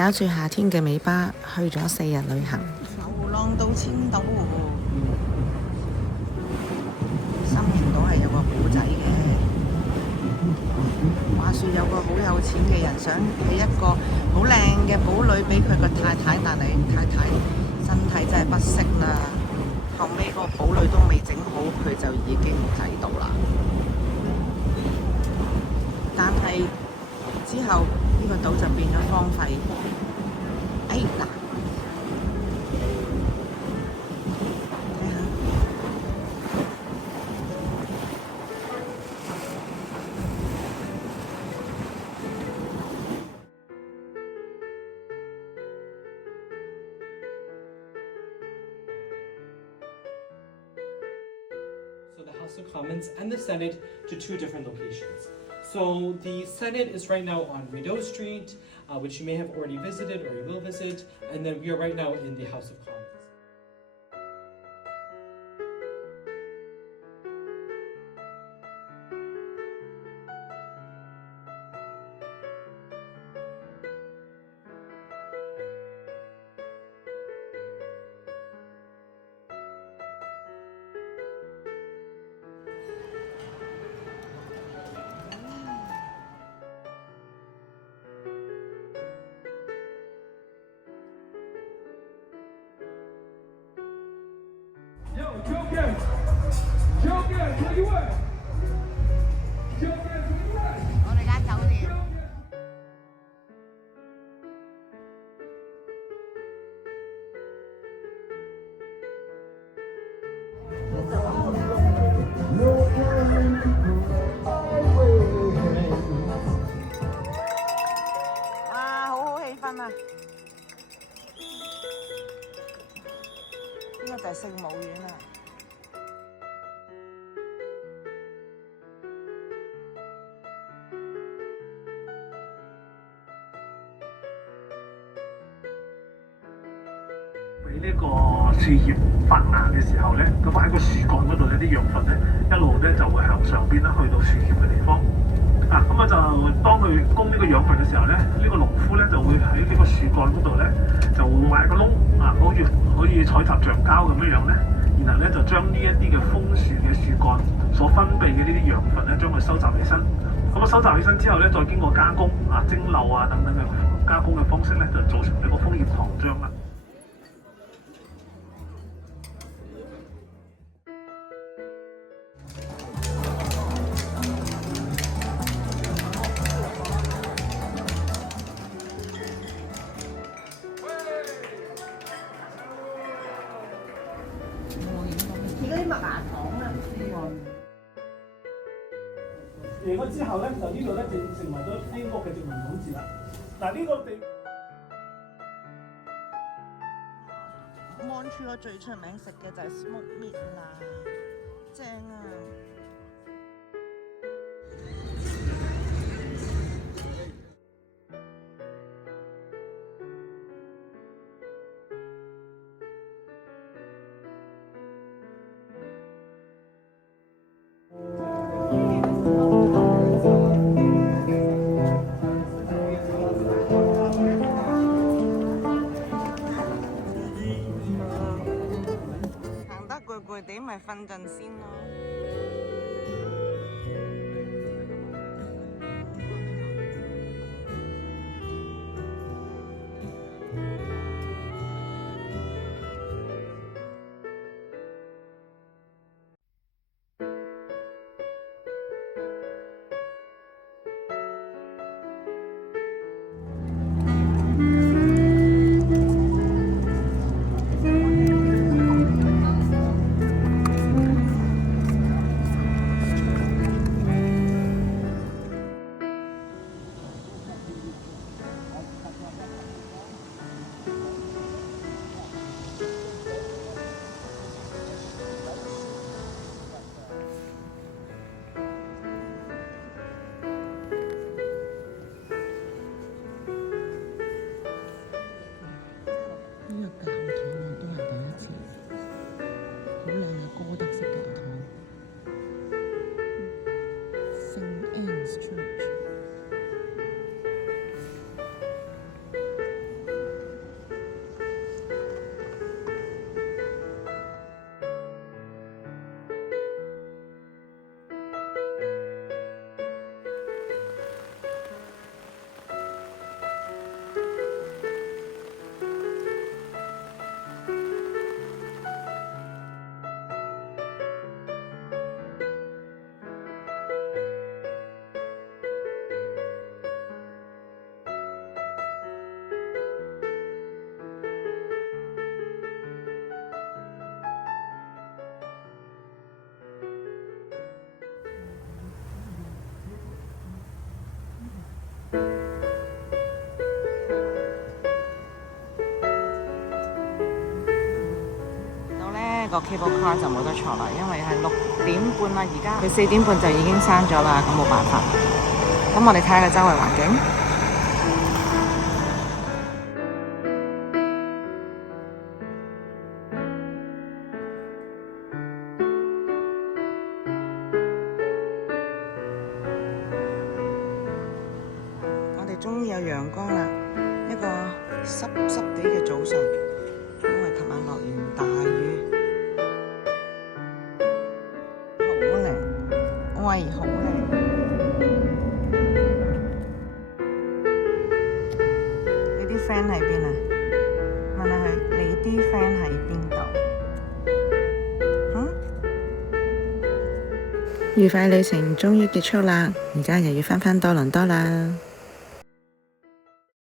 找住夏天嘅尾巴，去咗4日旅行。流浪到千島喎，深源島係有個古仔嘅。話說有個好有錢嘅人想起一個好靚嘅堡壘俾佢個太太，但係太太身體真係不適啦。後尾個堡壘都未整好，佢就已經喺度啦。但係之後呢個島就變咗荒廢。嗱，睇下。So the House of Commons and the Senate to 2 different locations. So the Senate is right now on Rideau Street, which you may have already visited or you will visit, and then we are right now in the House of Commons. Yo, Joker! Joker, where you at? Joker, where you at? 我哋間酒店。哇，好好氣氛啊！呢個就係聖母院啊！俾呢個樹葉發芽嘅時候咧，咁喺個樹幹嗰度咧，啲養分咧一路咧就會向上邊咧去到樹葉嘅地方。咁就當佢供呢個養分嘅時候咧，呢個農夫咧就會喺呢個樹幹嗰度咧就會挖個窿，好似可以採集橡膠咁樣咧，然後咧就將呢一啲嘅楓樹嘅樹幹所分泌嘅呢啲養分咧，將佢收集起身。咁收集起身之後咧，再經過加工蒸餾等等嘅加工嘅方式咧，就做成呢個楓葉糖漿啦。而家啲麥芽糖啊，贏咗之後咧，就呢度咧就成為咗英國嘅殖民統治啦。呢個地Montreal 最出名食嘅就係 smoke meat 啦，正啊！攰地咪瞓陣先咯。個 cable car 就冇得坐啦，因為係6點半啦，而家佢4點半就已經閂咗啦，咁冇辦法。咁我哋睇下個周圍環境。我哋終於有陽光啦，一個濕濕地嘅早上，因為琴晚落完大雨，好靚，喂，好靚。你啲 friend 喺邊啊？問下佢，你啲 friend 喺邊度？愉快旅程終於結束啦，而家又要返多倫多啦。